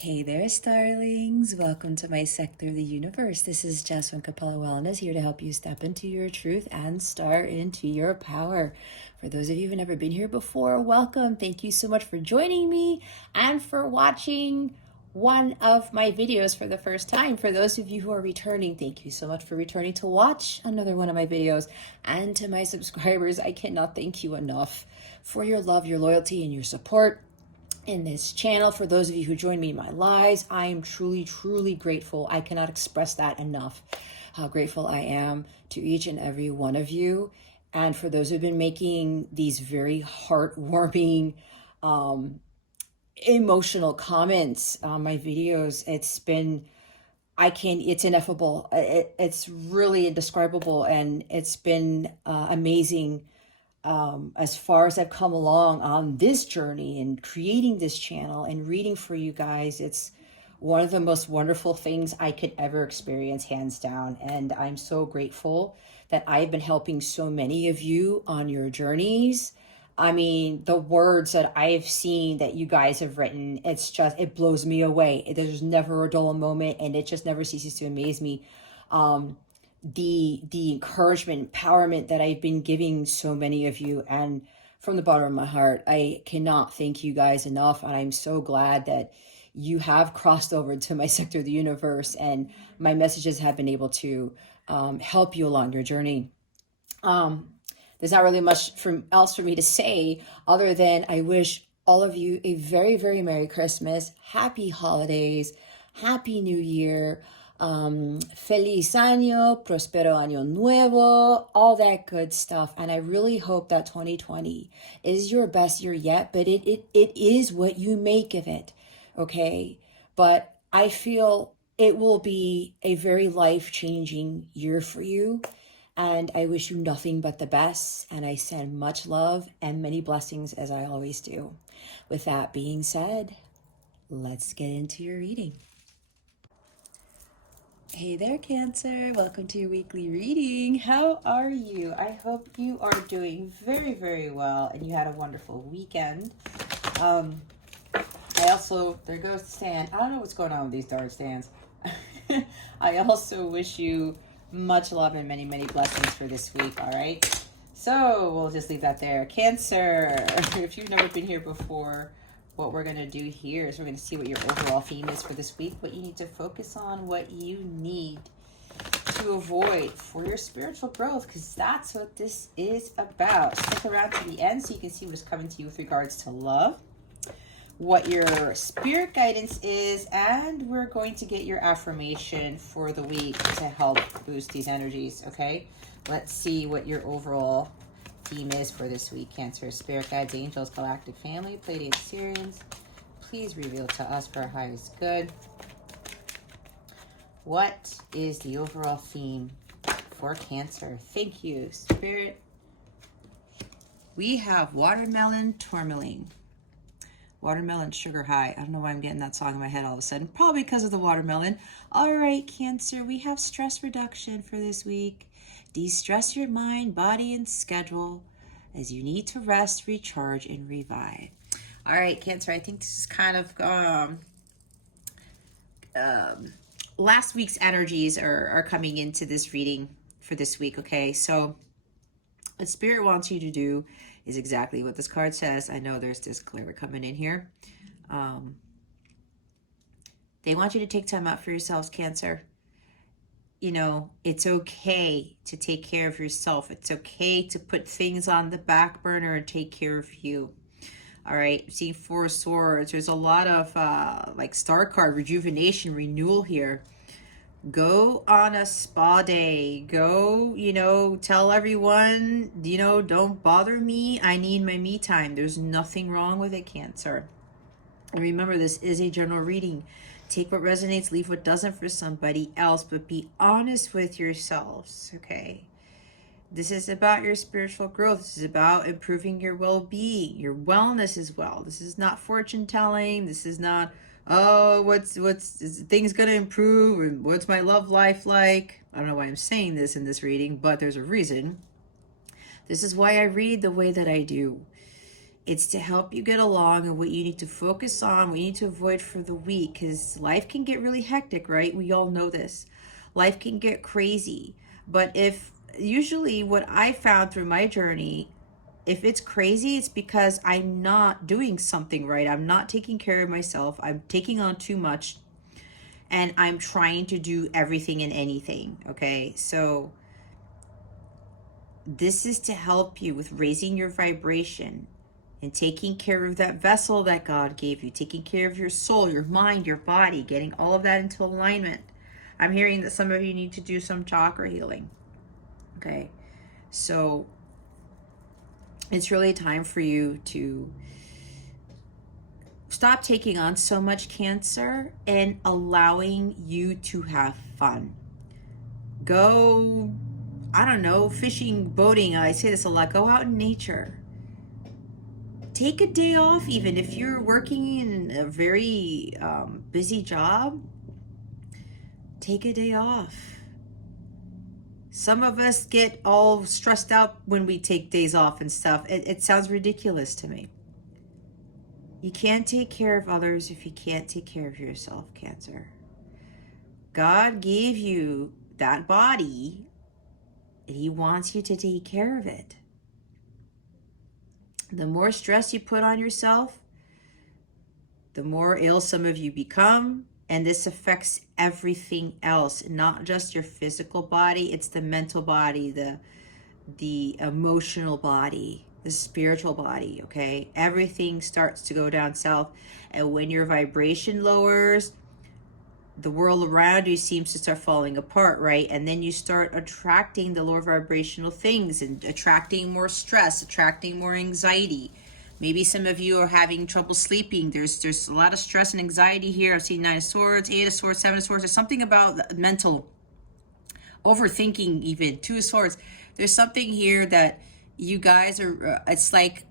Hey there, starlings. Welcome to my sector of the universe. This is Jess from Capella Wellness, here to help you step into your truth and star into your power. For those of you who've never been here before, welcome. Thank you so much for joining me and for watching one of my videos for the first time. For those of you who are returning, thank you so much for returning to watch another one of my videos. And to my subscribers, I cannot thank you enough for your love, your loyalty, and your support in this channel. For those of you who join me in my lives, I am truly grateful. I cannot express that enough, how grateful I am to each and every one of you. And for those who've been making these very heartwarming, emotional comments on my videos, it's ineffable. It's really indescribable, and it's been amazing. As far as I've come along on this journey and creating this channel and reading for you guys, it's one of the most wonderful things I could ever experience, hands down. And I'm so grateful that I've been helping so many of you on your journeys. I mean, the words that I've seen that you guys have written, it blows me away. There's never a dull moment, and it just never ceases to amaze me. The encouragement, empowerment that I've been giving so many of you, and from the bottom of my heart, I cannot thank you guys enough. And I'm so glad that you have crossed over to my sector of the universe, and my messages have been able to help you along your journey. There's not really much else for me to say other than I wish all of you a very Merry Christmas, Happy Holidays, Happy New Year. Feliz año, prospero año nuevo, all that good stuff. And I really hope that 2020 is your best year yet, but it is what you make of it, okay? But I feel it will be a very life-changing year for you, and I wish you nothing but the best, and I send much love and many blessings, as I always do. With that being said, let's get into your reading. Hey there, Cancer. Welcome to your weekly reading. How are you? I hope you are doing very well, and you had a wonderful weekend. There goes the stand. I don't know what's going on with these darn stands. I also wish you much love and many blessings for this week, all right? So we'll just leave that there. Cancer, if you've never been here before, what we're going to do here is we're going to see what your overall theme is for this week, what you need to focus on, what you need to avoid for your spiritual growth, because that's what this is about. Stick around to the end so you can see what is coming to you with regards to love, what your spirit guidance is, and we're going to get your affirmation for the week to help boost these energies, okay? Let's see what your overall theme is for this week, Cancer. Spirit guides, angels, galactic family, Pleiadian Sirians, please reveal to us for our highest good. What is the overall theme for Cancer? Thank you, Spirit. We have watermelon tourmaline. Watermelon sugar high. I don't know why I'm getting that song in my head all of a sudden. Probably because of the watermelon. All right, Cancer, we have stress reduction for this week. De-stress your mind, body, and schedule as you need to rest, recharge, and revive. All right, Cancer, I think this is kind of last week's energies are coming into this reading for this week, okay? So what Spirit wants you to do is exactly what this card says. I know there's disclaimer coming in here. They want you to take time out for yourselves, Cancer. You know, it's okay to take care of yourself. It's okay to put things on the back burner and take care of you. All right, see Four of Swords. There's a lot of like star card, rejuvenation, renewal here. Go on a spa day. Go, tell everyone, don't bother me. I need my me time. There's nothing wrong with it, Cancer. And remember, this is a general reading. Take what resonates, leave what doesn't for somebody else, but be honest with yourselves, okay? This is about your spiritual growth. This is about improving your well-being, your wellness as well. This is not fortune telling. This is not, oh, is things gonna improve, and what's my love life like? I don't know why I'm saying this in this reading, but there's a reason. This is why I read the way that I do. It's to help you get along and what you need to focus on, what you need to avoid for the week, because life can get really hectic, right? We all know this. Life can get crazy. But if usually what I found through my journey, if it's crazy, it's because I'm not doing something right. I'm not taking care of myself. I'm taking on too much and I'm trying to do everything and anything. Okay. So this is to help you with raising your vibration and taking care of that vessel that God gave you, taking care of your soul, your mind, your body, getting all of that into alignment. I'm hearing that some of you need to do some chakra healing. Okay. So it's really time for you to stop taking on so much, Cancer, and allowing you to have fun. Go, I don't know, fishing, boating. I say this a lot. Go out in nature. Take a day off, even if you're working in a very busy job. Take a day off. Some of us get all stressed out when we take days off and stuff. It sounds ridiculous to me. You can't take care of others if you can't take care of yourself, Cancer. God gave you that body and He wants you to take care of it. The more stress you put on yourself, the more ill some of you become. And this affects everything else, not just your physical body. It's the mental body, the emotional body, the spiritual body, okay? Everything starts to go down south. And when your vibration lowers, the world around you seems to start falling apart, right? And then you start attracting the lower vibrational things and attracting more stress, attracting more anxiety. Maybe some of you are having trouble sleeping. There's a lot of stress and anxiety here. I've seen 9 of Swords, 8 of Swords, 7 of Swords. There's something about mental overthinking, even 2 of Swords. There's something here that you guys are, it's like,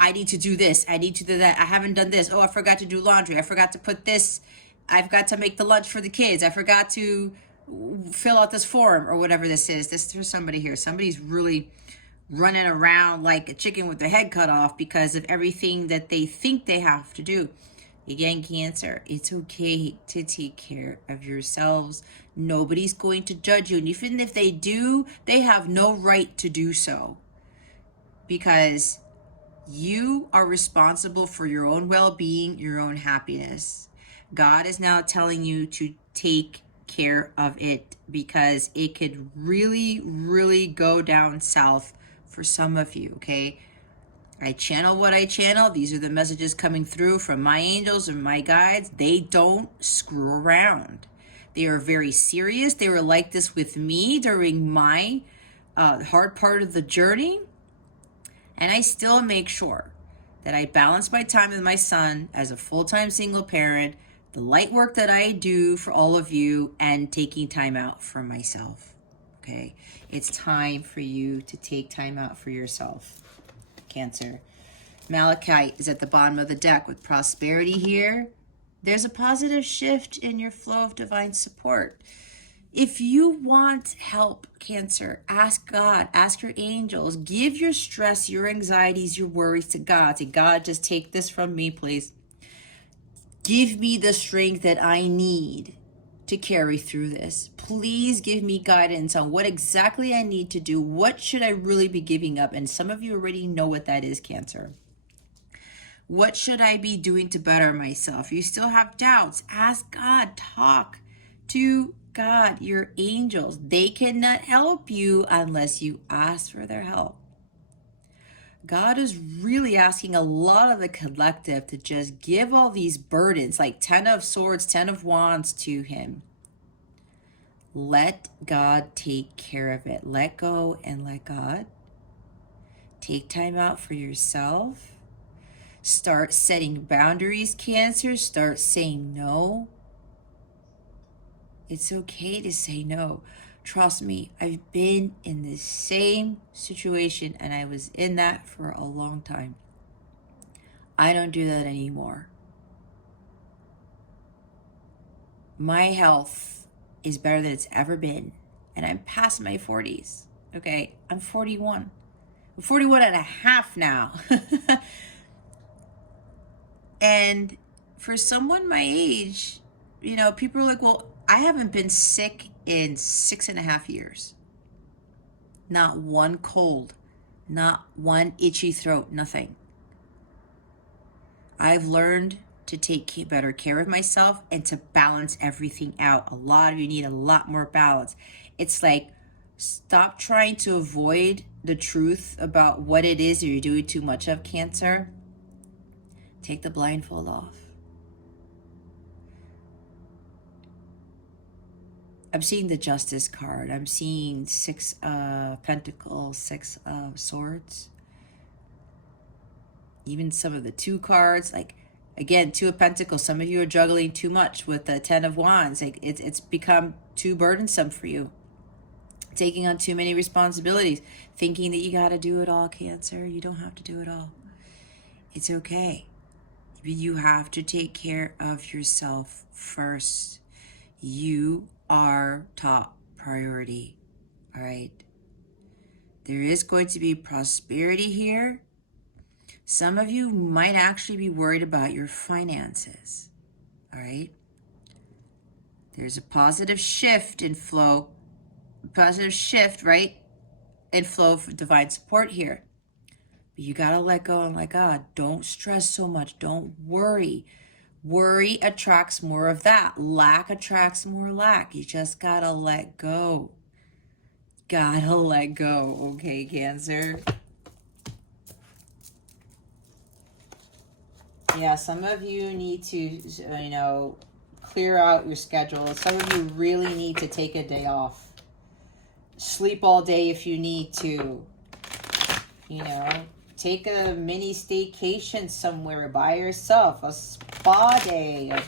I need to do this. I need to do that. I haven't done this. Oh, I forgot to do laundry. I forgot to put this. I've got to make the lunch for the kids. I forgot to fill out this form or whatever this is. There's somebody here. Somebody's really running around like a chicken with their head cut off because of everything that they think they have to do. Again, Cancer, it's okay to take care of yourselves. Nobody's going to judge you. And even if they do, they have no right to do so. Because you are responsible for your own well-being, your own happiness. God is now telling you to take care of it because it could really, really go down south for some of you, okay? I channel what I channel. These are the messages coming through from my angels and my guides. They don't screw around. They are very serious. They were like this with me during my hard part of the journey. And I still make sure that I balance my time with my son as a full-time single parent, the light work that I do for all of you, and taking time out for myself. Okay, it's time for you to take time out for yourself, Cancer. Malachite is at the bottom of the deck with prosperity here. There's a positive shift in your flow of divine support. If you want help, Cancer, ask God, ask your angels, give your stress, your anxieties, your worries to God. Say, God, just take this from me, please. Give me the strength that I need to carry through this. Please give me guidance on what exactly I need to do. What should I really be giving up? And some of you already know what that is, Cancer. What should I be doing to better myself? You still have doubts. Ask God. Talk to God, your angels. They cannot help you unless you ask for their help. God is really asking a lot of the collective to just give all these burdens, like 10 of Swords, 10 of Wands, to Him. Let God take care of it. Let go and let God. Take time out for yourself. Start setting boundaries, Cancer. Start saying no. It's okay to say no. Trust me, I've been in the same situation and I was in that for a long time. I don't do that anymore. My health is better than it's ever been. And I'm past my 40s. Okay, I'm 41. I'm 41 and a half now. And for someone my age, you know, people are like, well, I haven't been sick in 6.5 years. Not one cold, not one itchy throat, nothing. I've learned to take better care of myself and to balance everything out. A lot of you need a lot more balance. It's like, stop trying to avoid the truth about what it is that you're doing too much of, Cancer. Take the blindfold off. I'm seeing the Justice card. I'm seeing 6 of Pentacles, 6 of Swords. Even some of the 2 cards, like, again, 2 of Pentacles. Some of you are juggling too much with the 10 of Wands. Like, it's become too burdensome for you. Taking on too many responsibilities. Thinking that you got to do it all, Cancer. You don't have to do it all. It's okay. You have to take care of yourself first. You are top priority. All right. There is going to be prosperity here. Some of you might actually be worried about your finances. All right. There's a positive shift in flow. Positive shift, right? In flow of divine support here. But you got to let go and let God. Don't stress so much. Don't worry. Worry attracts more of that. Lack attracts more lack. You just got to let go. Gotta let go. Okay, Cancer? Yeah, some of you need to, you know, clear out your schedule. Some of you really need to take a day off. Sleep all day if you need to. You know, take a mini staycation somewhere by yourself. A spa day.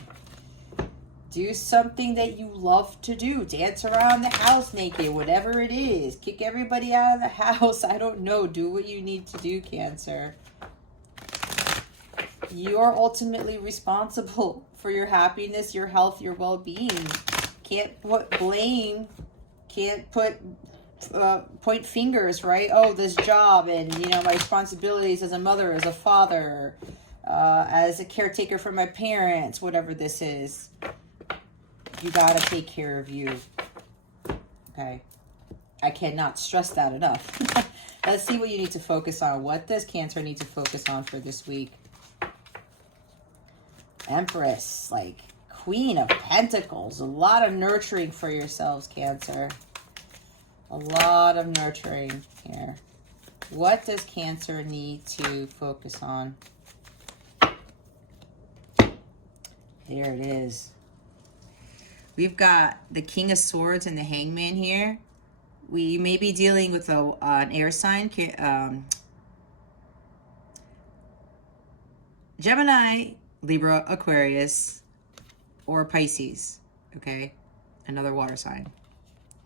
Do something that you love to do. Dance around the house naked, whatever it is. Kick everybody out of the house. I don't know. Do what you need to do, Cancer. You are ultimately responsible for your happiness, your health, your well-being. Can't put blame, can't put point fingers, right? Oh, this job and, you know, my responsibilities as a mother, as a father, as a caretaker for my parents, whatever this is. You gotta take care of you. Okay? I cannot stress that enough. Let's see what you need to focus on. What does Cancer need to focus on for this week? Empress, like Queen of Pentacles. A lot of nurturing for yourselves, Cancer. A lot of nurturing here. What does Cancer need to focus on? There it is. We've got the King of Swords and the Hangman here. We may be dealing with an air sign. Gemini, Libra, Aquarius, or Pisces. Okay? Another water sign.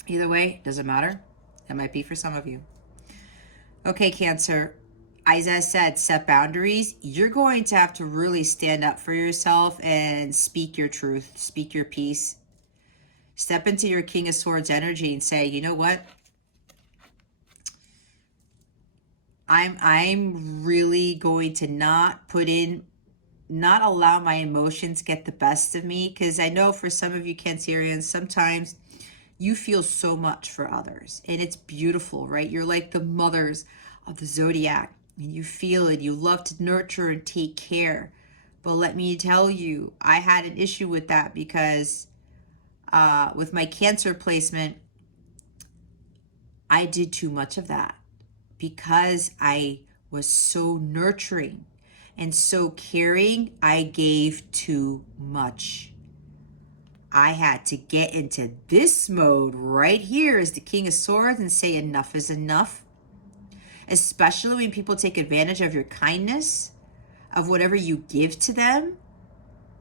Either way, doesn't matter. That might be for some of you. Okay, Cancer. As I said, set boundaries. You're going to have to really stand up for yourself and speak your truth. Speak your piece. Step into your King of Swords energy and say, you know what? I'm really going to not allow my emotions get the best of me. Because I know for some of you Cancerians, sometimes you feel so much for others. And it's beautiful, right? You're like the mothers of the zodiac. And you feel it. You love to nurture and take care. But let me tell you, I had an issue with that because with my Cancer placement, I did too much of that because I was so nurturing and so caring. I gave too much. I had to get into this mode right here as the King of Swords and say enough is enough. Especially when people take advantage of your kindness, of whatever you give to them.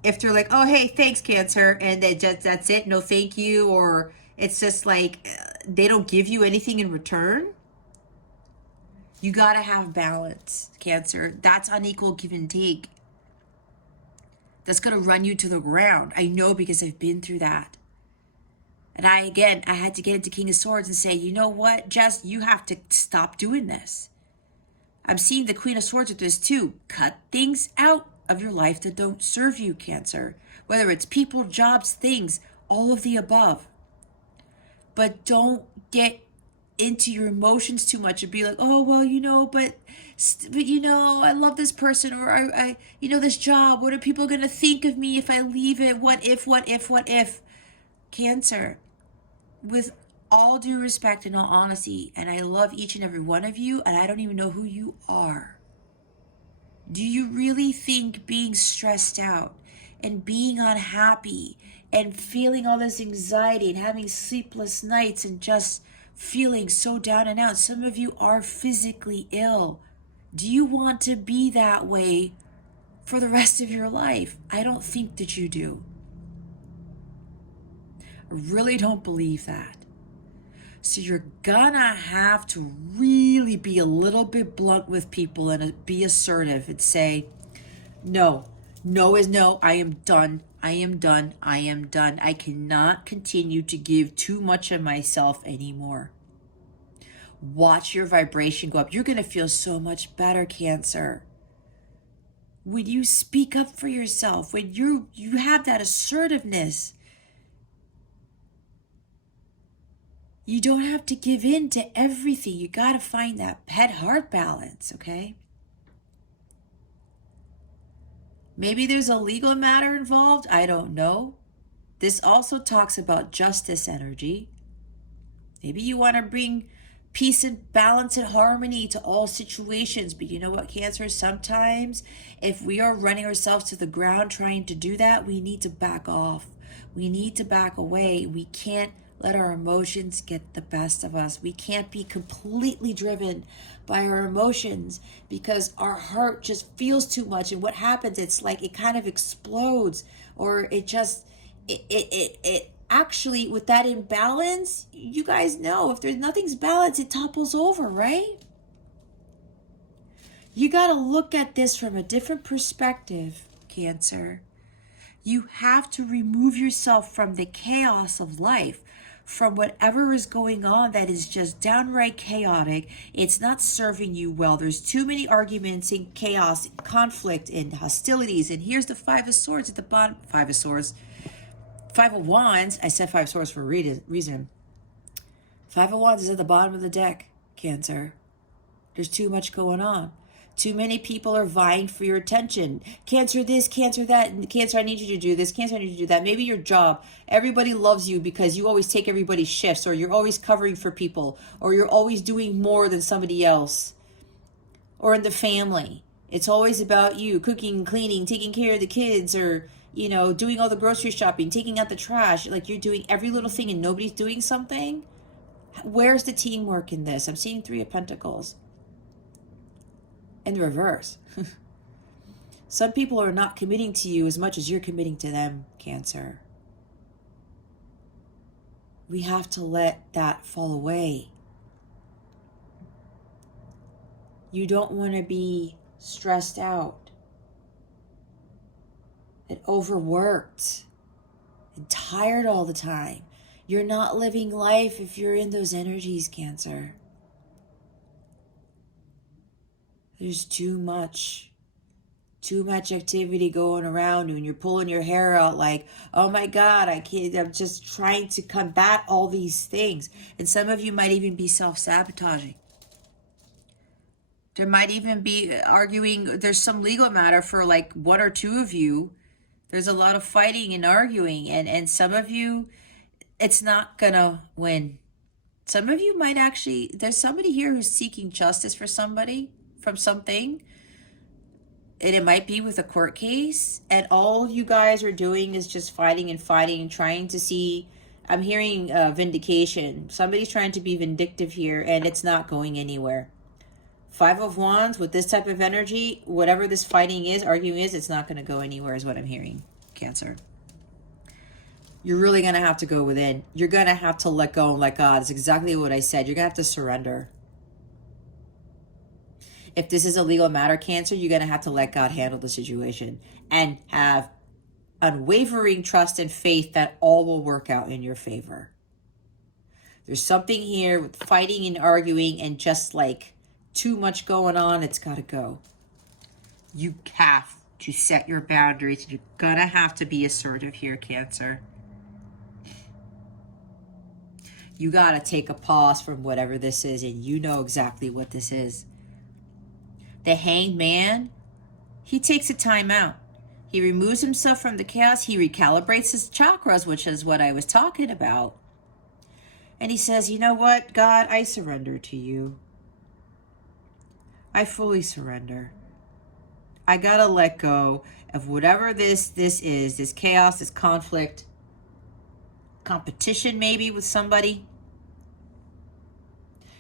If they're like, oh, hey, thanks, Cancer, and they just, that's it, no thank you, or it's just like they don't give you anything in return. You got to have balance, Cancer. That's unequal give and take. That's going to run you to the ground. I know because I've been through that. And I had to get into King of Swords and say, you know what, Jess, you have to stop doing this. I'm seeing the Queen of Swords with this too. Cut things out. of your life that don't serve you, Cancer. Whether it's people, jobs, things, all of the above. But don't get into your emotions too much and be like, oh, well, but I love this person, or I this job. What are people going to think of me if I leave it? What if? Cancer, with all due respect and all honesty, and I love each and every one of you, and I don't even know who you are. Do you really think being stressed out and being unhappy and feeling all this anxiety and having sleepless nights and just feeling so down and out, some of you are physically ill, do you want to be that way for the rest of your life? I don't think that you do. I really don't believe that. So you're gonna have to really be a little bit blunt with people and be assertive and say, no. No is no. I am done. I am done. I am done. I cannot continue to give too much of myself anymore. Watch your vibration go up. You're gonna feel so much better, Cancer. When you speak up for yourself, when you have that assertiveness, you don't have to give in to everything. You got to find that head-heart balance, okay? Maybe there's a legal matter involved. I don't know. This also talks about justice energy. Maybe you want to bring peace and balance and harmony to all situations. But you know what, Cancer? Sometimes if we are running ourselves to the ground trying to do that, we need to back off. We need to back away. We can't let our emotions get the best of us. We can't be completely driven by our emotions because our heart just feels too much. And what happens, it's like it kind of explodes, or it just, it actually, with that imbalance, you guys know, if there's nothing's balanced, it topples over, right? You got to look at this from a different perspective, Cancer. You have to remove yourself from the chaos of life, from whatever is going on that is just downright chaotic. It's not serving you well. There's too many arguments and chaos, conflict and hostilities. And here's the Five of Swords at the bottom. Five of Swords. Five of Wands. I said Five of Swords for a reason. Five of Wands is at the bottom of the deck, Cancer. There's too much going on. Too many people are vying for your attention. Cancer this, Cancer that, and Cancer, I need you to do this. Cancer, I need you to do that. Maybe your job. Everybody loves you because you always take everybody's shifts, or you're always covering for people, or you're always doing more than somebody else. Or in the family, it's always about you, cooking, cleaning, taking care of the kids, or, doing all the grocery shopping, taking out the trash. Like you're doing every little thing and nobody's doing something. Where's the teamwork in this? I'm seeing Three of Pentacles. In the reverse. Some people are not committing to you as much as you're committing to them, Cancer. We have to let that fall away. You don't want to be stressed out and overworked and tired all the time. You're not living life if you're in those energies, Cancer. There's too much activity going around you, and you're pulling your hair out like, oh my God, I'm just trying to combat all these things. And some of you might even be self-sabotaging. There might even be arguing. There's some legal matter for like one or two of you. There's a lot of fighting and arguing, and some of you, it's not gonna win. Some of you might actually, there's somebody here who's seeking justice for somebody, from something, and it might be with a court case, and all you guys are doing is just fighting and trying to see. I'm hearing vindication. Somebody's trying to be vindictive here, and it's not going anywhere. Five of Wands with this type of energy, whatever this fighting is, arguing is, it's not going to go anywhere is what I'm hearing, Cancer. You're really going to have to go within. You're going to have to let go and let God. It's exactly what I said. You're going to have to surrender. If this is a legal matter, Cancer, you're going to have to let God handle the situation and have unwavering trust and faith that all will work out in your favor. There's something here with fighting and arguing and just like too much going on. It's got to go. You have to set your boundaries. You're gonna have to be assertive here, Cancer. You gotta take a pause from whatever this is, and you know exactly what this is. The Hanged Man, he takes a time out. He removes himself from the chaos. He recalibrates his chakras, which is what I was talking about. And he says, you know what, God, I surrender to you. I fully surrender. I gotta let go of whatever this is, this chaos, this conflict, competition maybe with somebody.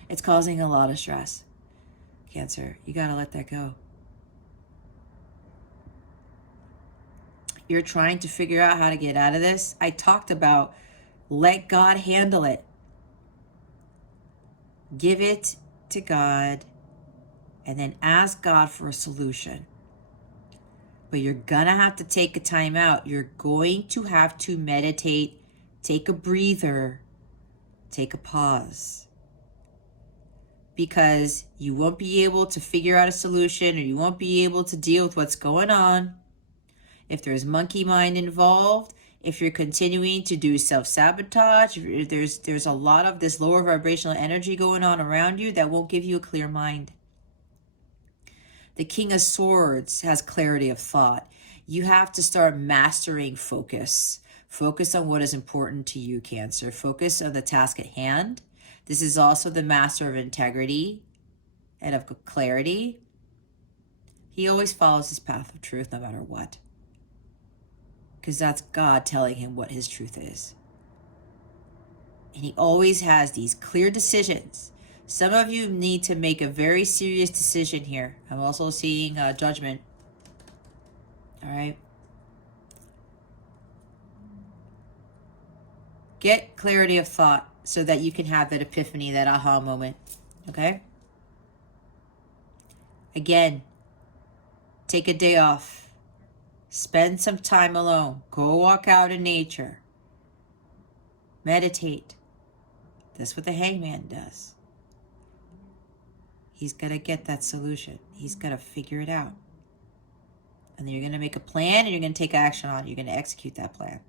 It's causing a lot of stress. Cancer, you gotta let that go. You're trying to figure out how to get out of this. I talked about let God handle it. Give it to God and then ask God for a solution. But you're gonna have to take a time out. You're going to have to meditate, take a breather, take a pause. Because you won't be able to figure out a solution, or you won't be able to deal with what's going on if there's monkey mind involved, if you're continuing to do self-sabotage, there's a lot of this lower vibrational energy going on around you that won't give you a clear mind. The King of Swords has clarity of thought. You have to start mastering focus. Focus on what is important to you, Cancer. Focus on the task at hand. This is also the master of integrity and of clarity. He always follows his path of truth no matter what. Because that's God telling him what his truth is. And he always has these clear decisions. Some of you need to make a very serious decision here. I'm also seeing judgment. All right. Get clarity of thought so that you can have that epiphany, that aha moment. Okay? Again, take a day off. Spend some time alone. Go walk out in nature. Meditate. That's what the hangman does. He's got to get that solution. He's got to figure it out. And then you're going to make a plan and you're going to take action on it. You're going to execute that plan.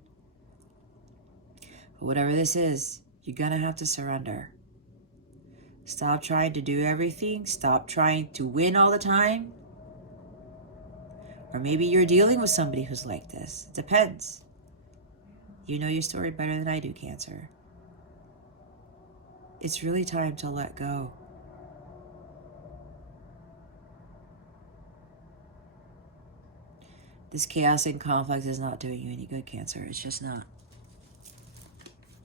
But whatever this is, you're going to have to surrender. Stop trying to do everything. Stop trying to win all the time. Or maybe you're dealing with somebody who's like this. It depends. You know your story better than I do, Cancer. It's really time to let go. This chaos and conflict is not doing you any good, Cancer. It's just not.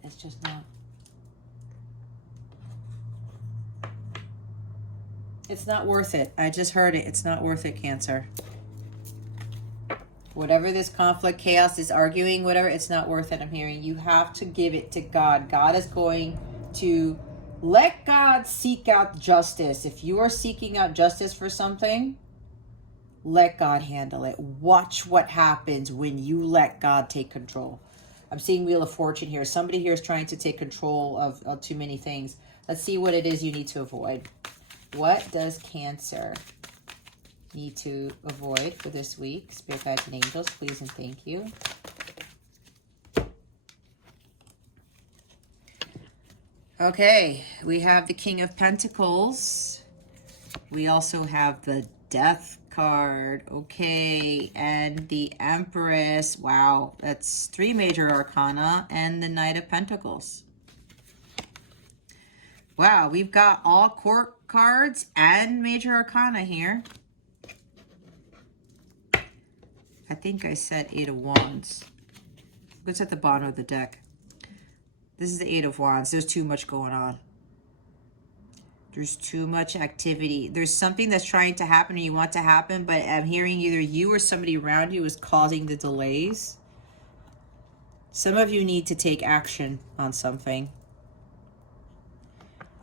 It's just not. It's not worth it. I just heard it. It's not worth it, Cancer. Whatever this conflict, chaos is arguing, whatever, it's not worth it. I'm hearing you have to give it to God. God is going to let God seek out justice. If you are seeking out justice for something, let God handle it. Watch what happens when you let God take control. I'm seeing Wheel of Fortune here. Somebody here is trying to take control of too many things. Let's see what it is you need to avoid. What does Cancer need to avoid for this week? Spirit guides and angels, please and thank you. Okay, we have the King of Pentacles. We also have the Death card. Okay, and the Empress. Wow, that's 3 major arcana, and the Knight of Pentacles. Wow, we've got all court cards and major arcana here. I think I said 8 of Wands. What's at the bottom of the deck? This is the 8 of Wands. There's too much going on. There's too much activity. There's something that's trying to happen and you want to happen, but I'm hearing either you or somebody around you is causing the delays. Some of you need to take action on something.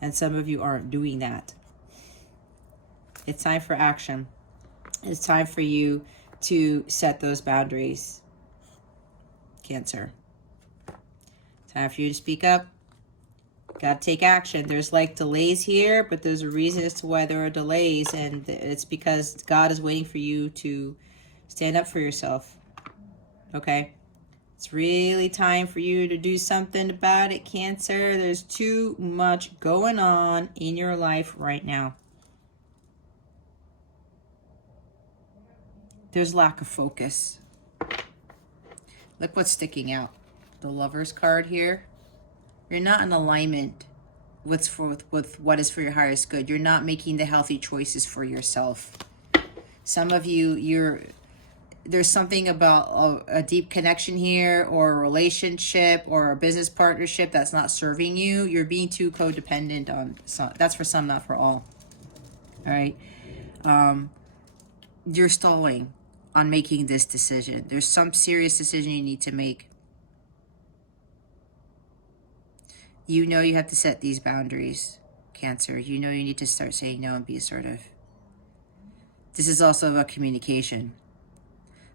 And some of you aren't doing that. It's time for action. It's time for you to set those boundaries. Cancer. Time for you to speak up. Got to take action. There's like delays here, but there's a reason as to why there are delays, and it's because God is waiting for you to Stand up for yourself. Okay? It's really time for you to do something about it, Cancer. There's too much going on in your life right now. There's lack of focus. Look what's sticking out. The Lover's card here. You're not in alignment with what is for your highest good. You're not making the healthy choices for yourself. Some of you, there's something about a deep connection here, or a relationship, or a business partnership that's not serving you. You're being too codependent on some. That's for some, not for all. All right. You're stalling on making this decision. There's some serious decision you need to make. You know you have to set these boundaries, Cancer. You know you need to start saying no and be assertive. This is also about communication.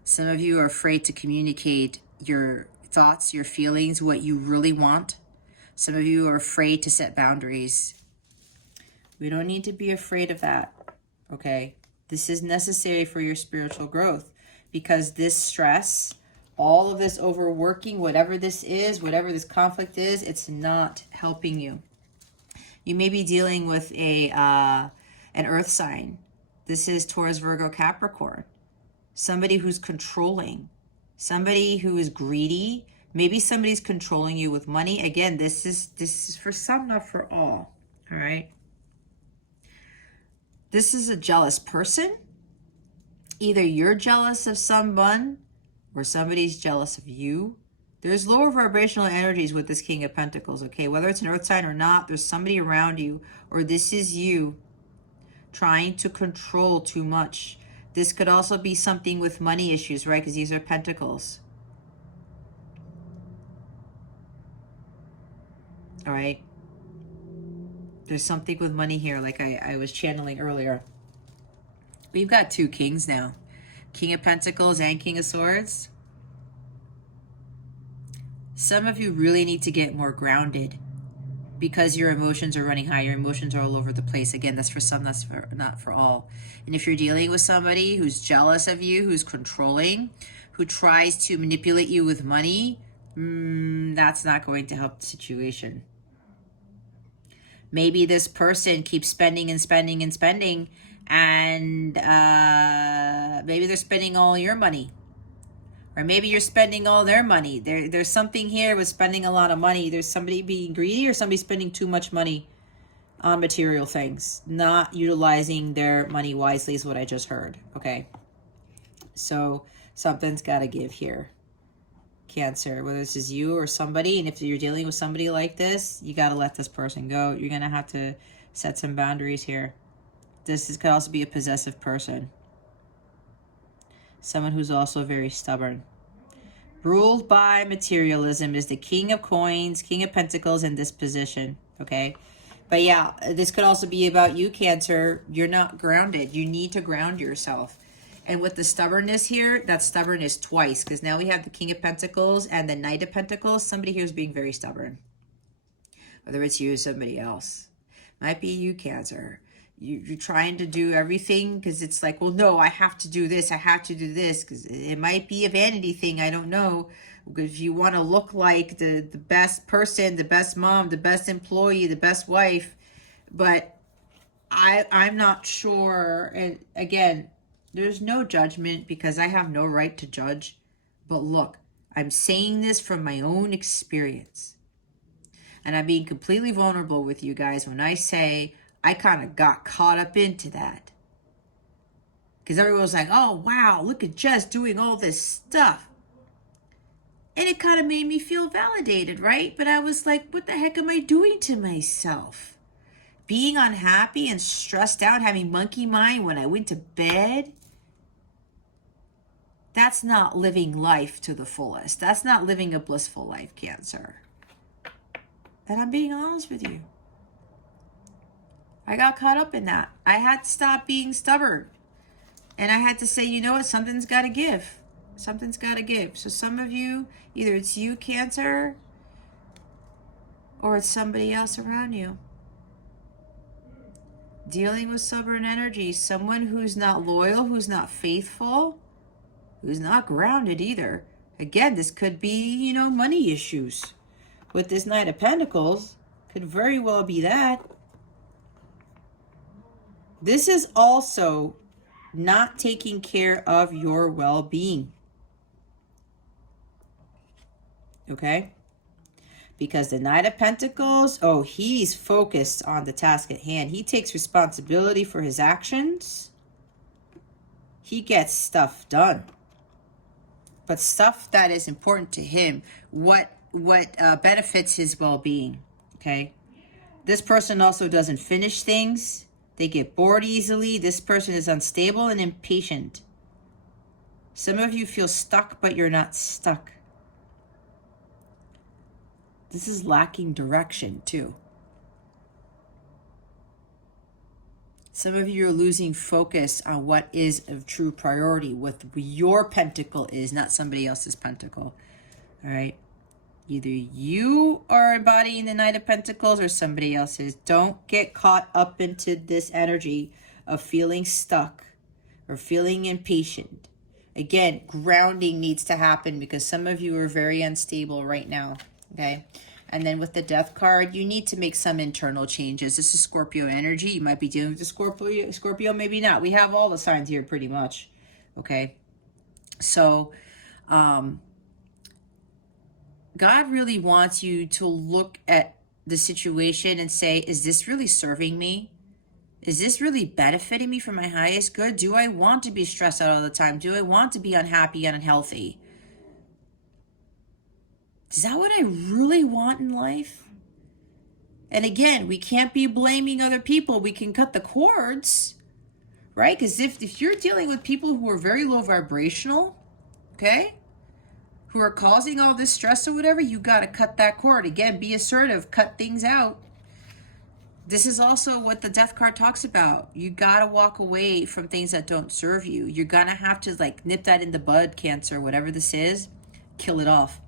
Some of you are afraid to communicate your thoughts, your feelings, what you really want. Some of you are afraid to set boundaries. We don't need to be afraid of that, okay? This is necessary for your spiritual growth, because this stress, all of this overworking, whatever this is, whatever this conflict is, it's not helping you. You may be dealing with an earth sign. This is Taurus, Virgo, Capricorn. Somebody who's controlling, somebody who is greedy. Maybe somebody's controlling you with money. Again, this is for some, not for all. All right. This is a jealous person. Either you're jealous of someone or somebody's jealous of you. There's lower vibrational energies with this King of Pentacles, okay? Whether it's an earth sign or not, there's somebody around you, or this is you trying to control too much. This could also be something with money issues, right? Because these are pentacles. All right. There's something with money here, like I was channeling earlier. We've got two kings now. King of Pentacles and King of Swords. Some of you really need to get more grounded, because your emotions are running high. Your emotions are all over the place. Again, that's for some, that's not for all. And if you're dealing with somebody who's jealous of you, who's controlling, who tries to manipulate you with money, that's not going to help the situation. Maybe this person keeps spending and spending and spending, and maybe they're spending all your money. Or maybe you're spending all their money. There's something here with spending a lot of money. There's somebody being greedy, or somebody spending too much money on material things. Not utilizing their money wisely is what I just heard. Okay. So something's got to give here, Cancer. Whether this is you or somebody, and if you're dealing with somebody like this, you got to let this person go. You're going to have to set some boundaries here. Could also be a possessive person. Someone who's also very stubborn. Ruled by materialism is the King of Coins, King of Pentacles in this position, okay? But yeah, this could also be about you, Cancer. You're not grounded. You need to ground yourself. And with the stubbornness here, that's stubbornness twice, because now we have the King of Pentacles and the Knight of Pentacles. Somebody here is being very stubborn. Whether it's you or somebody else. Might be you, Cancer. You're trying to do everything because it's like, well, no, I have to do this. I have to do this, because it might be a vanity thing. I don't know. If you want to look like the best person, the best mom, the best employee, the best wife. But I'm not sure. And again, there's no judgment, because I have no right to judge. But look, I'm saying this from my own experience. And I'm being completely vulnerable with you guys when I say I kind of got caught up into that. Because everyone was like, oh, wow, look at Jess doing all this stuff. And it kind of made me feel validated, right? But I was like, what the heck am I doing to myself? Being unhappy and stressed out, having monkey mind when I went to bed. That's not living life to the fullest. That's not living a blissful life, Cancer. And I'm being honest with you. I got caught up in that. I had to stop being stubborn. And I had to say, you know what? Something's got to give. Something's got to give. So some of you, either it's you, Cancer, or it's somebody else around you. Dealing with stubborn energy. Someone who's not loyal, who's not faithful. who's not grounded either. Again, this could be, you know, money issues. With this Knight of Pentacles, could very well be that. This is also not taking care of your well-being. Okay? Because the Knight of Pentacles, oh, he's focused on the task at hand. He takes responsibility for his actions. He gets stuff done. But stuff that is important to him. What benefits his well-being. Okay? This person also doesn't finish things. They get bored easily. This person is unstable and impatient. Some of you feel stuck, but you're not stuck. This is lacking direction too. Some of you are losing focus on what is of true priority, what your pentacle is, not somebody else's pentacle. All right? Either you are embodying the Knight of Pentacles or somebody else is. Don't get caught up into this energy of feeling stuck or feeling impatient. Again, grounding needs to happen because some of you are very unstable right now. Okay? And then with the Death card, you need to make some internal changes. This is Scorpio energy. You might be dealing with the Scorpio, maybe not. We have all the signs here pretty much. Okay? So, God really wants you to look at the situation and say, is this really serving me? Is this really benefiting me for my highest good? Do I want to be stressed out all the time? Do I want to be unhappy and unhealthy? Is that what I really want in life? And again, we can't be blaming other people. We can cut the cords, right? Because if you're dealing with people who are very low vibrational, okay, who are causing all this stress or whatever, you got to cut that cord. Again, be assertive, cut things out. This is also what the Death card talks about. You got to walk away from things that don't serve you. You're going to have to like nip that in the bud, Cancer, whatever this is, kill it off.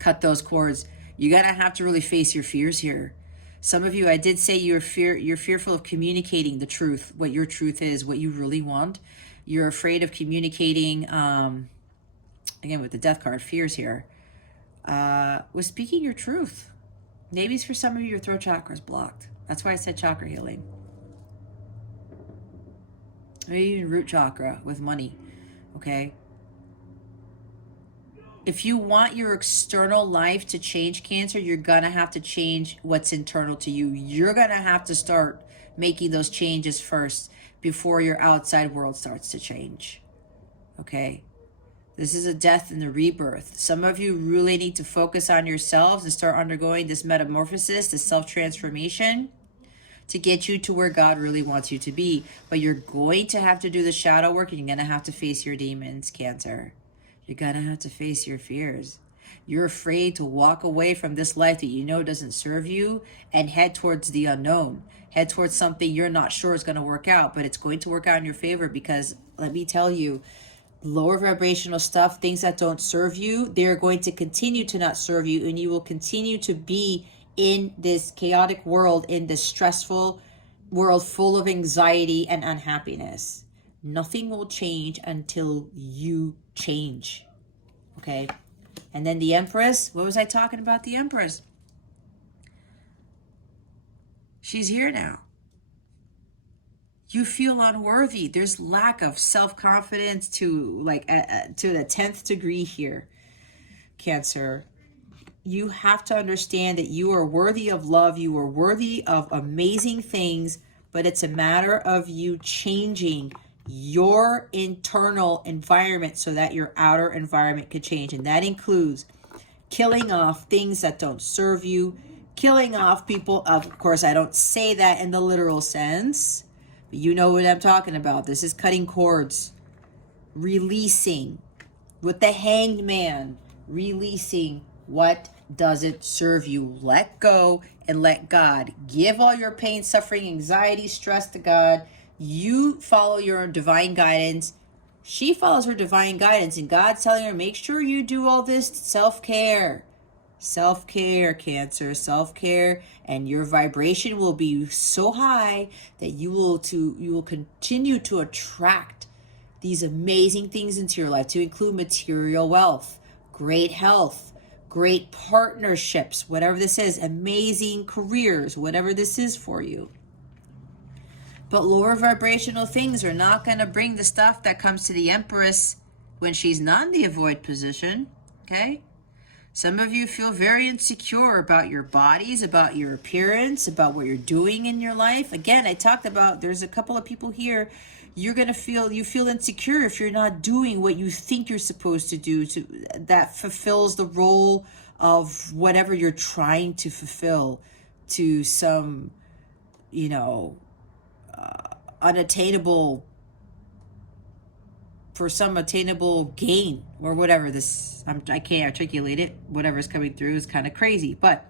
Cut those cords. You're going to have to really face your fears here. Some of you, I did say you're fearful of communicating the truth, what your truth is, what you really want. You're afraid of communicating, again, with the Death card, fears here, was speaking your truth. Maybe it's for some of you, your throat chakra is blocked. That's why I said chakra healing. Maybe even root chakra with money, okay? If you want your external life to change, Cancer, you're going to have to change what's internal to you. You're going to have to start making those changes first before your outside world starts to change, okay? This is a death and a rebirth. Some of you really need to focus on yourselves and start undergoing this metamorphosis, this self-transformation to get you to where God really wants you to be. But you're going to have to do the shadow work and you're going to have to face your demons, Cancer. You're going to have to face your fears. You're afraid to walk away from this life that you know doesn't serve you and head towards the unknown. Head towards something you're not sure is going to work out, but it's going to work out in your favor because, let me tell you, lower vibrational stuff, things that don't serve you, they're going to continue to not serve you, and you will continue to be in this chaotic world, in this stressful world full of anxiety and unhappiness. Nothing will change until you change, okay? And then the Empress, what was I talking about the Empress? She's here now. You feel unworthy. There's lack of self-confidence to to the 10th degree here, Cancer. You have to understand that you are worthy of love. You are worthy of amazing things, but it's a matter of you changing your internal environment so that your outer environment could change. And that includes killing off things that don't serve you, killing off people. Of course, I don't say that in the literal sense, but you know what I'm talking about. This is cutting cords, releasing with the Hanged Man, releasing what doesn't serve you. Let go and let God. Give all your pain, suffering, anxiety, stress to God. You follow your divine guidance. She follows her divine guidance, and God's telling her, make sure you do all this self-care. Self-care, Cancer, self-care, and your vibration will be so high that you will continue to attract these amazing things into your life, to include material wealth, great health, great partnerships, whatever this is, amazing careers, whatever this is for you. But lower vibrational things are not going to bring the stuff that comes to the Empress when she's not in the avoid position, okay? Some of you feel very insecure about your bodies, about your appearance, about what you're doing in your life. Again, I talked about, there's a couple of people here, you feel insecure if you're not doing what you think you're supposed to do that fulfills the role of whatever you're trying to fulfill to some, unattainable, for some attainable gain or whatever this, I can't articulate it, whatever's coming through is kind of crazy. But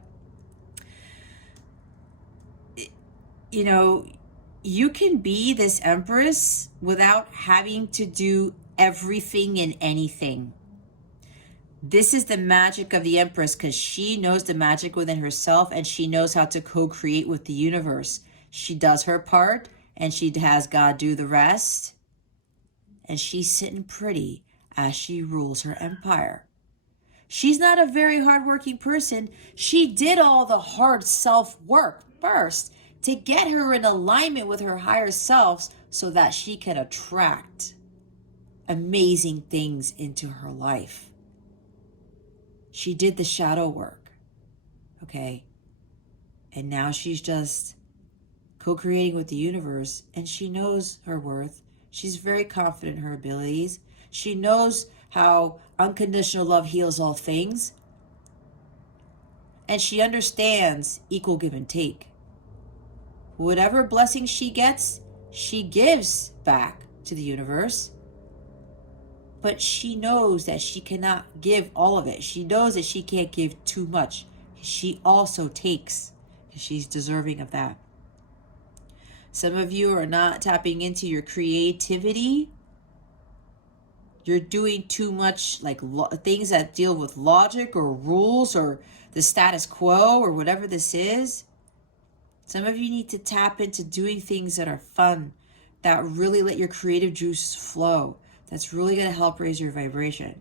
you can be this Empress without having to do everything and anything. This is the magic of the Empress, because she knows the magic within herself and she knows how to co-create with the universe. She does her part and she has God do the rest. And she's sitting pretty as she rules her empire. She's not a very hardworking person. She did all the hard self-work first to get her in alignment with her higher self so that she can attract amazing things into her life. She did the shadow work, okay? And now she's just co-creating with the universe, and she knows her worth. She's very confident in her abilities. She knows how unconditional love heals all things. And she understands equal give and take. Whatever blessing she gets, she gives back to the universe. But she knows that she cannot give all of it. She knows that she can't give too much. She also takes, because she's deserving of that. Some of you are not tapping into your creativity. You're doing too much things that deal with logic or rules or the status quo or whatever this is. Some of you need to tap into doing things that are fun, that really let your creative juices flow. That's really going to help raise your vibration.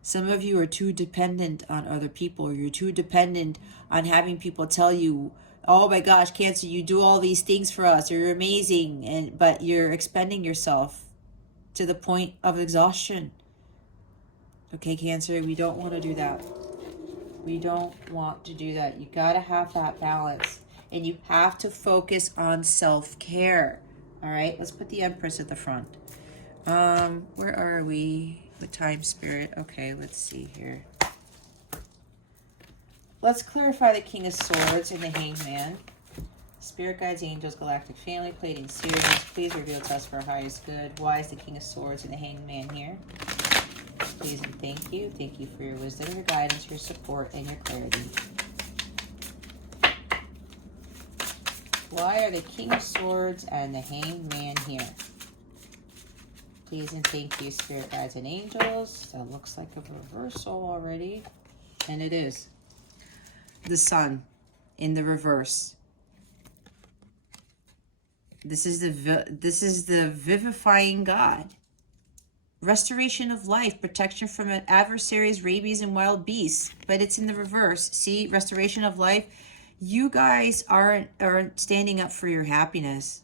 Some of you are too dependent on other people. You're too dependent on having people tell you, oh my gosh, Cancer, you do all these things for us. You're amazing. But you're expending yourself to the point of exhaustion. Okay, Cancer, we don't want to do that. We don't want to do that. You got to have that balance. And you have to focus on self-care. All right, let's put the Empress at the front. Where are we? The time spirit. Okay, let's see here. Let's clarify the King of Swords and the Hanged Man. Spirit guides, angels, galactic family, Pleiadian series. Please reveal to us for our highest good. Why is the King of Swords and the Hanged Man here? Please and thank you. Thank you for your wisdom, your guidance, your support, and your clarity. Why are the King of Swords and the Hanged Man here? Please and thank you, Spirit guides and angels. That looks like a reversal already. And it is. The Sun in the reverse. This is the vivifying God. Restoration of life, protection from adversaries, rabies, and wild beasts. But it's in the reverse. See, restoration of life. You guys aren't standing up for your happiness.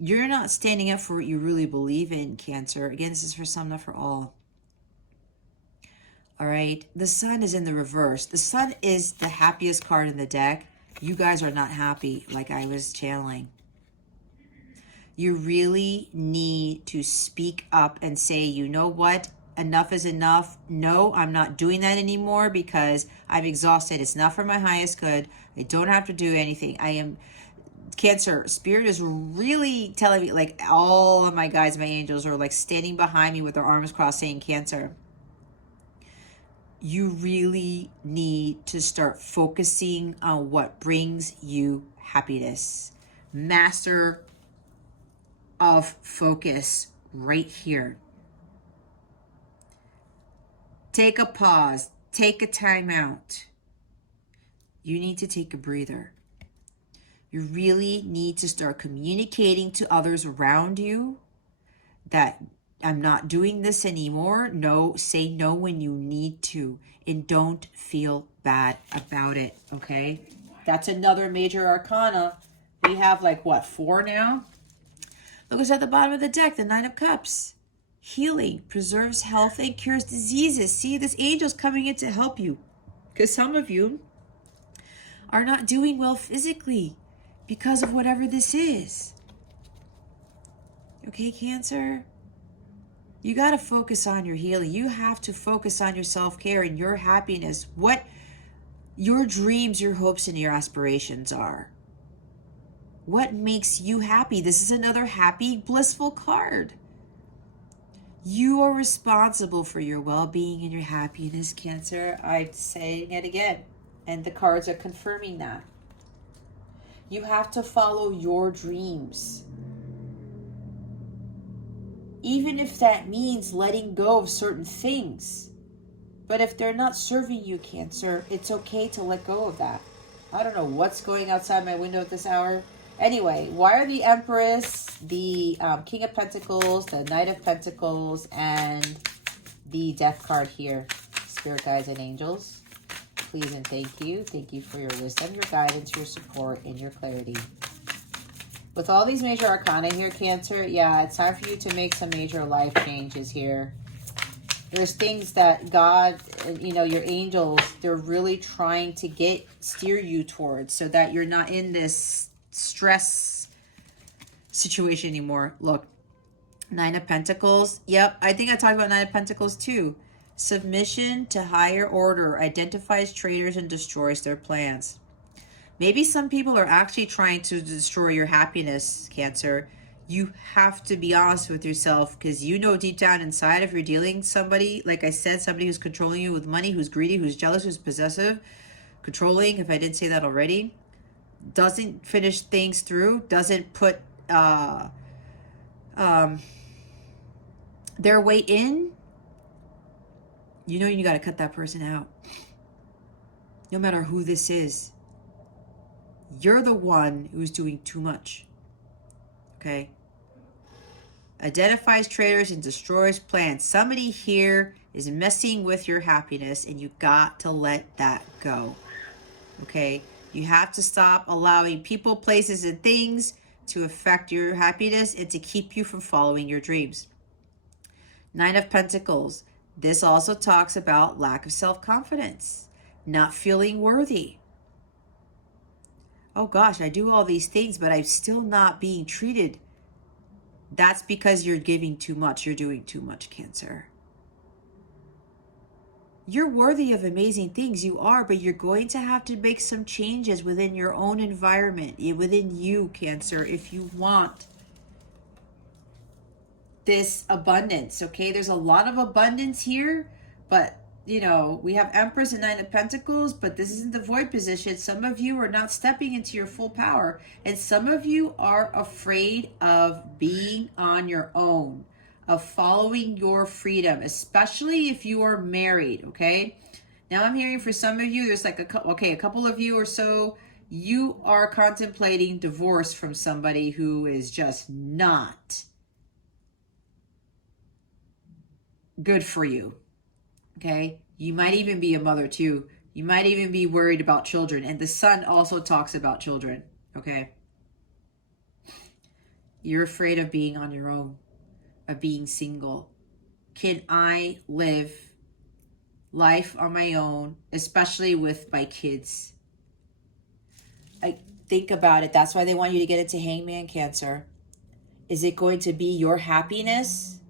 You're not standing up for what you really believe in, Cancer. Again, this is for some, not for all. All right. The Sun is in the reverse. The Sun is the happiest card in the deck. You guys are not happy, like I was channeling. You really need to speak up and say, you know what? Enough is enough. No, I'm not doing that anymore because I'm exhausted. It's not for my highest good. I don't have to do anything. I am... Cancer, Spirit is really telling me, like, all of my guides, my angels are like standing behind me with their arms crossed saying, Cancer, you really need to start focusing on what brings you happiness. Master of focus right here. Take a pause. Take a time out. You need to take a breather. You really need to start communicating to others around you that I'm not doing this anymore. No, say no when you need to, and don't feel bad about it, okay? That's another major arcana. We have like, what, 4 now? Look what's at the bottom of the deck, the Nine of Cups. Healing, preserves health, and cures diseases. See, this angel's coming in to help you. Because some of you are not doing well physically because of whatever this is. Okay, Cancer? You got to focus on your healing. You have to focus on your self-care and your happiness. What your dreams, your hopes, and your aspirations are. What makes you happy? This is another happy, blissful card. You are responsible for your well-being and your happiness, Cancer. I'm saying it again. And the cards are confirming that. You have to follow your dreams. Even if that means letting go of certain things. But if they're not serving you, Cancer, it's okay to let go of that. I don't know what's going outside my window at this hour. Anyway, why are the Empress, the King of Pentacles, the Knight of Pentacles, and the Death card here? Spirit guides and angels, please and thank you. Thank you for your wisdom, your guidance, your support, and your clarity. With all these major arcana here, Cancer, yeah, it's time for you to make some major life changes here. There's things that God, you know, your angels, they're really trying to steer you towards so that you're not in this stress situation anymore. Look, Nine of Pentacles. Yep, I think I talked about Nine of Pentacles too. Submission to higher order identifies traitors and destroys their plans. Maybe some people are actually trying to destroy your happiness, Cancer. You have to be honest with yourself because you know deep down inside if you're dealing somebody, like I said, somebody who's controlling you with money, who's greedy, who's jealous, who's possessive, controlling, if I didn't say that already, doesn't finish things through, doesn't put their weight in, you know you got to cut that person out. No matter who this is. You're the one who's doing too much. Okay? Identifies traitors and destroys plans. Somebody here is messing with your happiness and you got to let that go. Okay? You have to stop allowing people, places, and things to affect your happiness and to keep you from following your dreams. Nine of Pentacles. This also talks about lack of self-confidence, not feeling worthy. Oh gosh, I do all these things, but I'm still not being treated. That's because you're giving too much. You're doing too much, Cancer. You're worthy of amazing things. You are, but you're going to have to make some changes within your own environment, within you, Cancer, if you want this abundance, okay? There's a lot of abundance here, but you know, we have Empress and Nine of Pentacles, but this isn't the void position. Some of you are not stepping into your full power, and some of you are afraid of being on your own, of following your freedom, especially if you are married, okay? Now I'm hearing for some of you, there's like a couple of you or so, you are contemplating divorce from somebody who is just not good for you. Okay, you might even be a mother too. You might even be worried about children. And the sun also talks about children. Okay, you're afraid of being on your own, of being single. Can I live life on my own, especially with my kids? I think about it. That's why they want you to get into Hangman, Cancer. Is it going to be your happiness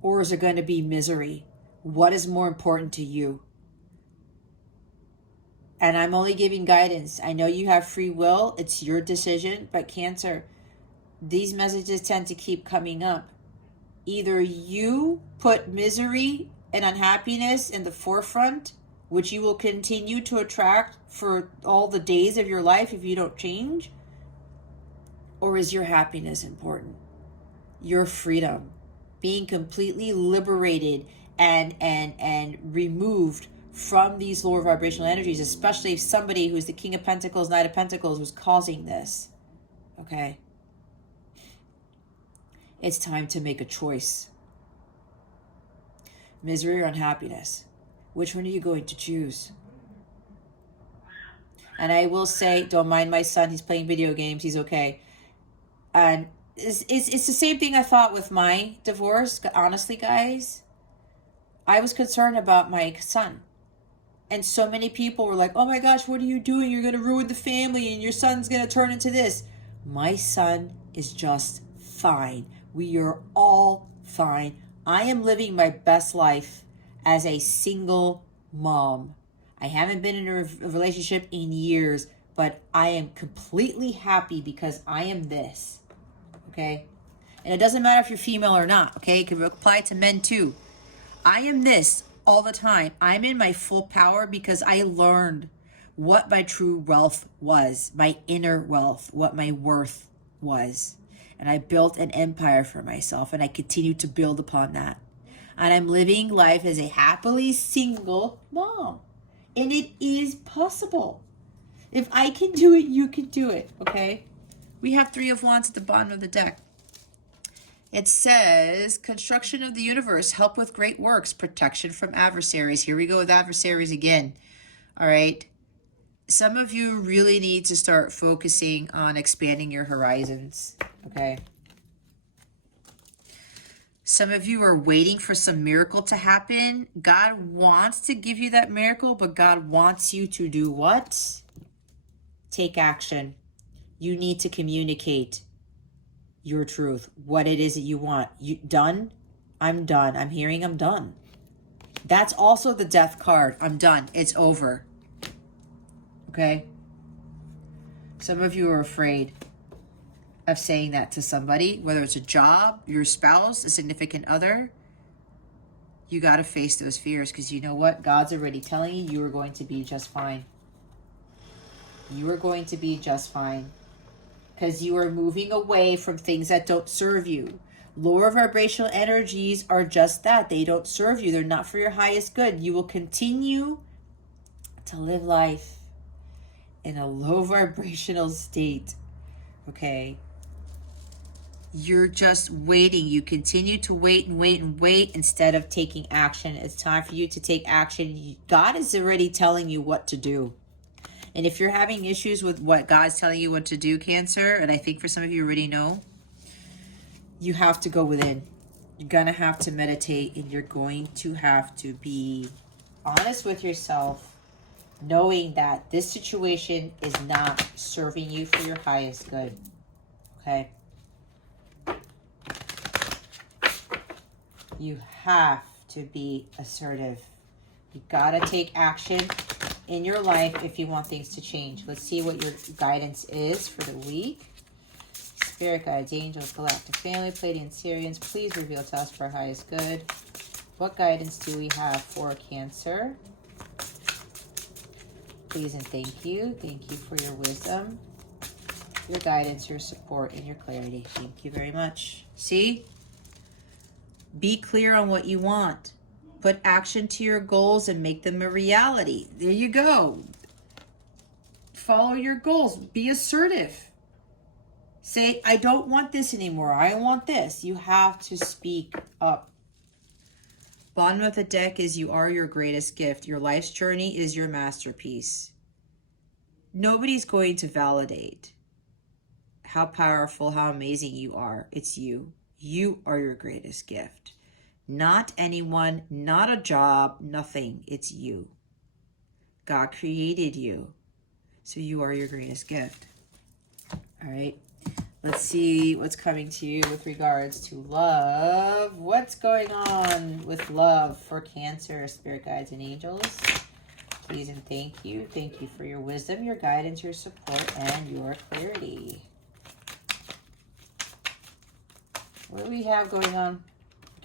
or is it going to be misery? What is more important to you? And I'm only giving guidance. I know you have free will. It's your decision. But Cancer, these messages tend to keep coming up. Either you put misery and unhappiness in the forefront, which you will continue to attract for all the days of your life if you don't change, or is your happiness important? Your freedom, being completely liberated and removed from these lower vibrational energies, especially if somebody who's the King of Pentacles, Knight of Pentacles was causing this. Okay. It's time to make a choice. Misery or unhappiness? Which one are you going to choose? And I will say, don't mind my son. He's playing video games. He's okay. And it's the same thing I thought with my divorce. Honestly, guys, I was concerned about my son. And so many people were like, oh my gosh, what are you doing? You're going to ruin the family and your son's going to turn into this. My son is just fine. We are all fine. I am living my best life as a single mom. I haven't been in a relationship in years, but I am completely happy because I am this. Okay? And it doesn't matter if you're female or not. Okay? It can apply to men too. I am this all the time. I'm in my full power because I learned what my true wealth was, my inner wealth, what my worth was. And I built an empire for myself, and I continue to build upon that. And I'm living life as a happily single mom. And it is possible. If I can do it, you can do it, okay? We have 3 of Wands at the bottom of the deck. It says, construction of the universe, help with great works, protection from adversaries. Here we go with adversaries again. All right. Some of you really need to start focusing on expanding your horizons. Okay. Some of you are waiting for some miracle to happen. God wants to give you that miracle, but God wants you to do what? Take action. You need to communicate your truth, what it is that you want. You done? I'm done. I'm hearing I'm done. That's also the death card. I'm done. It's over. Okay? Some of you are afraid of saying that to somebody, whether it's a job, your spouse, a significant other. You got to face those fears because you know what? God's already telling you you are going to be just fine. You are going to be just fine. Because you are moving away from things that don't serve you. Lower vibrational energies are just that. They don't serve you. They're not for your highest good. You will continue to live life in a low vibrational state. Okay? You're just waiting. You continue to wait and wait and wait instead of taking action. It's time for you to take action. God is already telling you what to do. And if you're having issues with what God's telling you what to do, Cancer, and I think for some of you already know, you have to go within. You're going to have to meditate, and you're going to have to be honest with yourself, knowing that this situation is not serving you for your highest good. Okay? You have to be assertive. You got to take action in your life if you want things to change. Let's see what your guidance is for the week. Spirit guides, angels, galactic family, Pleiadian Syrians, please reveal to us for our highest good. What guidance do we have for Cancer? Please and thank you. Thank you for your wisdom, your guidance, your support, and your clarity. Thank you very much. See? Be clear on what you want. Put action to your goals and make them a reality. There you go. Follow your goals. Be assertive. Say, I don't want this anymore. I want this. You have to speak up. Bottom of the deck is you are your greatest gift. Your life's journey is your masterpiece. Nobody's going to validate how powerful, how amazing you are. It's you. You are your greatest gift. Not anyone, not a job, nothing. It's you. God created you. So you are your greatest gift. All right. Let's see what's coming to you with regards to love. What's going on with love for Cancer, spirit guides, and angels? Please and thank you. Thank you for your wisdom, your guidance, your support, and your clarity. What do we have going on,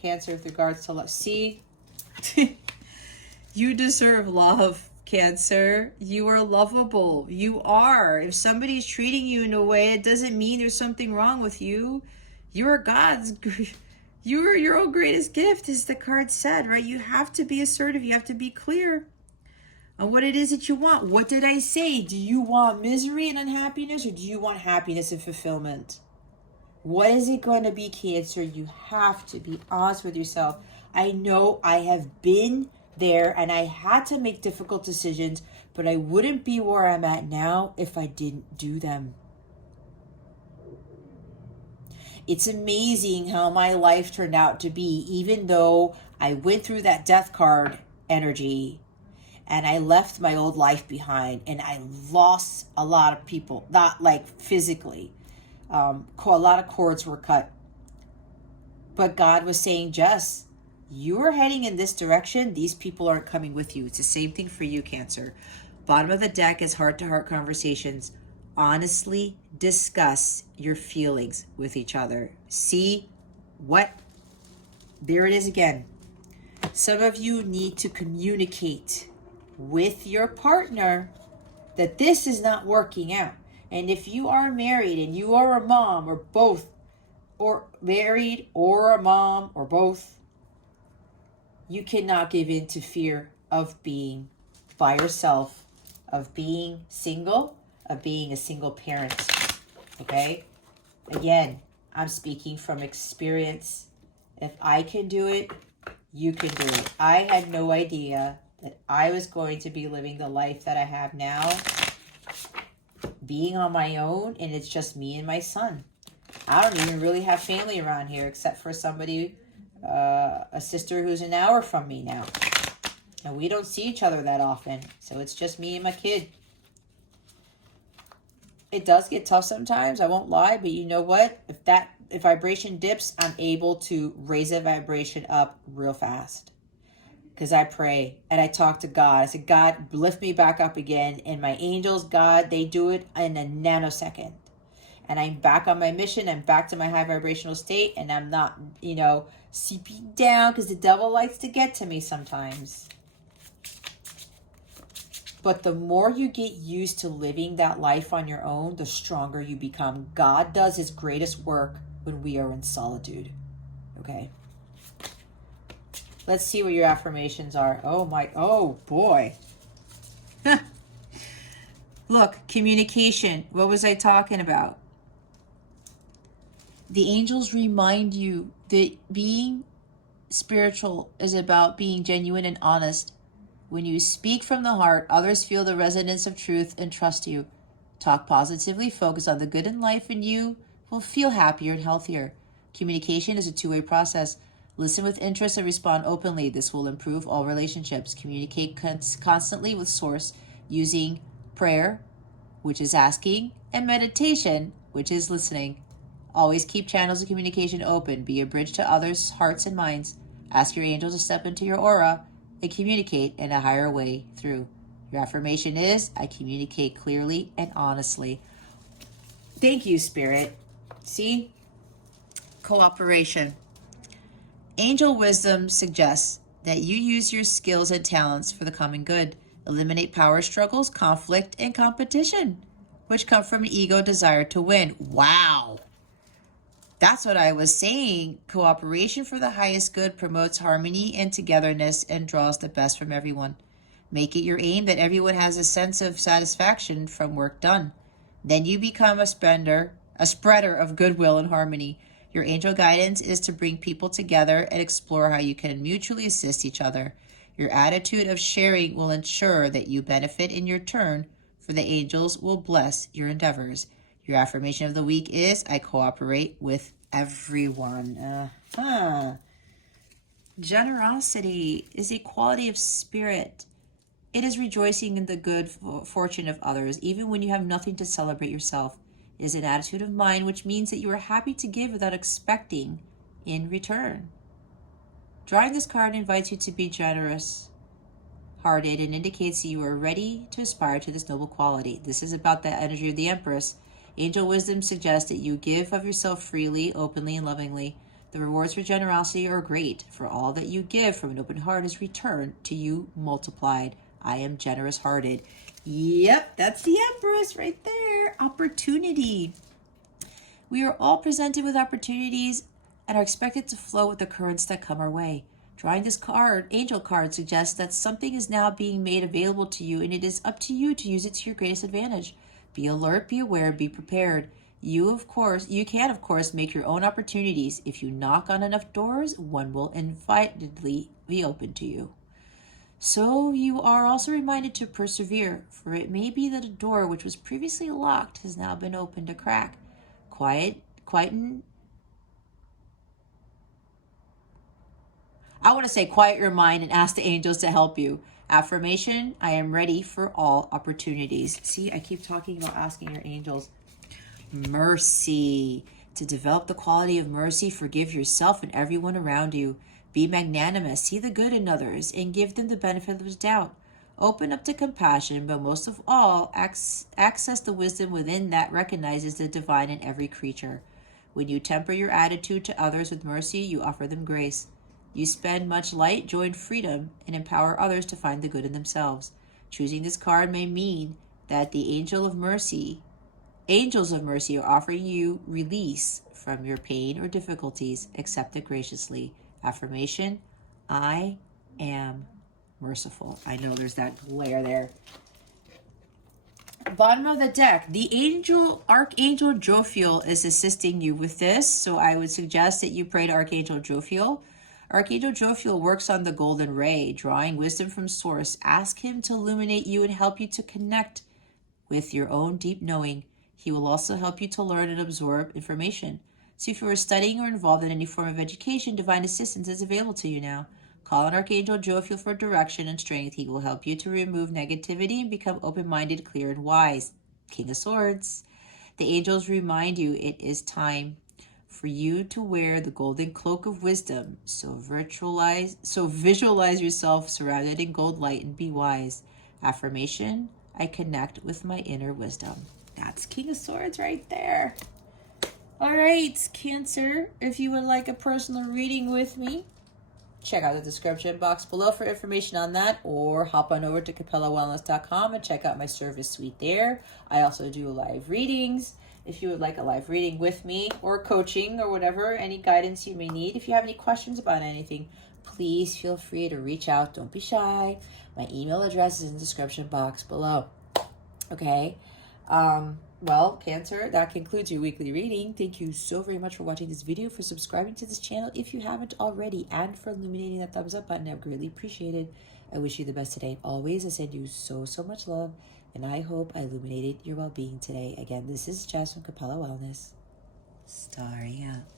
Cancer, with regards to love? See, you deserve love, Cancer. You are lovable. You are. If somebody's treating you in a way, it doesn't mean there's something wrong with you. You are God's. You are your own greatest gift, as the card said, right? You have to be assertive. You have to be clear on what it is that you want. What did I say? Do you want misery and unhappiness, or do you want happiness and fulfillment? What is it going to be, Cancer? You have to be honest with yourself. I know I have been there and I had to make difficult decisions, but I wouldn't be where I'm at now if I didn't do them. It's amazing how my life turned out to be, even though I went through that death card energy and I left my old life behind and I lost a lot of people, not like physically. A lot of cords were cut. But God was saying, Jess, you are heading in this direction. These people aren't coming with you. It's the same thing for you, Cancer. Bottom of the deck is heart-to-heart conversations. Honestly discuss your feelings with each other. See what? There it is again. Some of you need to communicate with your partner that this is not working out. And if you are married and you are a mom or both, or married or a mom or both, you cannot give in to fear of being by yourself, of being single, of being a single parent. Okay? Again, I'm speaking from experience. If I can do it, you can do it. I had no idea that I was going to be living the life that I have now, being on my own, and it's just me and my son. I don't even really have family around here except for somebody, a sister who's an hour from me now. And we don't see each other that often. So it's just me and my kid. It does get tough sometimes, I won't lie, but you know what? If vibration dips, I'm able to raise a vibration up real fast. Because I pray and I talk to God. I said, God, lift me back up again. And my angels, God, they do it in a nanosecond. And I'm back on my mission. I'm back to my high vibrational state. And I'm not, seeping down because the devil likes to get to me sometimes. But the more you get used to living that life on your own, the stronger you become. God does his greatest work when we are in solitude. Okay? Let's see what your affirmations are. Oh boy. Look, communication. What was I talking about? The angels remind you that being spiritual is about being genuine and honest. When you speak from the heart, others feel the resonance of truth and trust you. Talk positively, focus on the good in life, and you will feel happier and healthier. Communication is a two-way process. Listen with interest and respond openly. This will improve all relationships. Communicate constantly with Source using prayer, which is asking, and meditation, which is listening. Always keep channels of communication open. Be a bridge to others' hearts and minds. Ask your angels to step into your aura and communicate in a higher way through. Your affirmation is, I communicate clearly and honestly. Thank you, Spirit. See? Cooperation. Angel wisdom suggests that you use your skills and talents for the common good. Eliminate power struggles, conflict, and competition, which come from an ego desire to win. Wow. That's what I was saying. Cooperation for the highest good promotes harmony and togetherness and draws the best from everyone. Make it your aim that everyone has a sense of satisfaction from work done. Then you become a spreader of goodwill and harmony. Your angel guidance is to bring people together and explore how you can mutually assist each other. Your attitude of sharing will ensure that you benefit in your turn, for the angels will bless your endeavors. Your affirmation of the week is, I cooperate with everyone. Generosity is a quality of spirit. It is rejoicing in the good fortune of others, even when you have nothing to celebrate yourself. It is an attitude of mind, which means that you are happy to give without expecting in return. Drawing this card invites you to be generous hearted and indicates that you are ready to aspire to this noble quality. This is about the energy of the Empress. Angel wisdom suggests that you give of yourself freely, openly, and lovingly. The rewards for generosity are great, for all that you give from an open heart is returned to you multiplied. I am generous hearted. Yep, that's the Empress right there. Opportunity. We are all presented with opportunities and are expected to flow with the currents that come our way. Drawing this card, angel card, suggests that something is now being made available to you, and it is up to you to use it to your greatest advantage. Be alert, be aware, be prepared. You can of course make your own opportunities. If you knock on enough doors, one will invitedly be open to you. So you are also reminded to persevere, for it may be that a door which was previously locked has now been opened a crack. Quieten quiet your mind and ask the angels to help you. Affirmation, I am ready for all opportunities. See, I keep talking about asking your angels. Mercy. To develop the quality of mercy, forgive yourself and everyone around you. Be magnanimous, see the good in others, and give them the benefit of doubt. Open up to compassion, but most of all, access the wisdom within that recognizes the divine in every creature. When you temper your attitude to others with mercy, you offer them grace. You spend much light, joy, and freedom, and empower others to find the good in themselves. Choosing this card may mean that the angels of mercy are offering you release from your pain or difficulties. Accept it graciously. Affirmation, I am merciful. I know there's that glare there. Bottom of the deck, the Archangel Jophiel is assisting you with this, so I would suggest that you pray to Archangel Jophiel. Archangel Jophiel works on the golden ray, drawing wisdom from source. Ask him to illuminate you and help you to connect with your own deep knowing. He will also help you to learn and absorb information. So if you are studying or involved in any form of education, divine assistance is available to you now. Call on Archangel Jophiel for direction and strength. He will help you to remove negativity and become open-minded, clear, and wise. King of Swords. The angels remind you it is time for you to wear the golden cloak of wisdom. So visualize yourself surrounded in gold light and be wise. Affirmation, I connect with my inner wisdom. That's King of Swords right there. All right, Cancer, if you would like a personal reading with me, check out the description box below for information on that, or hop on over to capellawellness.com and check out my service suite there. I also do live readings. If you would like a live reading with me or coaching or whatever, any guidance you may need, if you have any questions about anything, please feel free to reach out. Don't be shy. My email address is in the description box below. Okay. Well, Cancer, that concludes your weekly reading. Thank you so very much for watching this video, for subscribing to this channel if you haven't already, and for illuminating that thumbs up button. I greatly appreciate it. I wish you the best today. Always, I send you so much love, and I hope I illuminated your well-being today. Again, this is Jess from Capella Wellness. Starry out.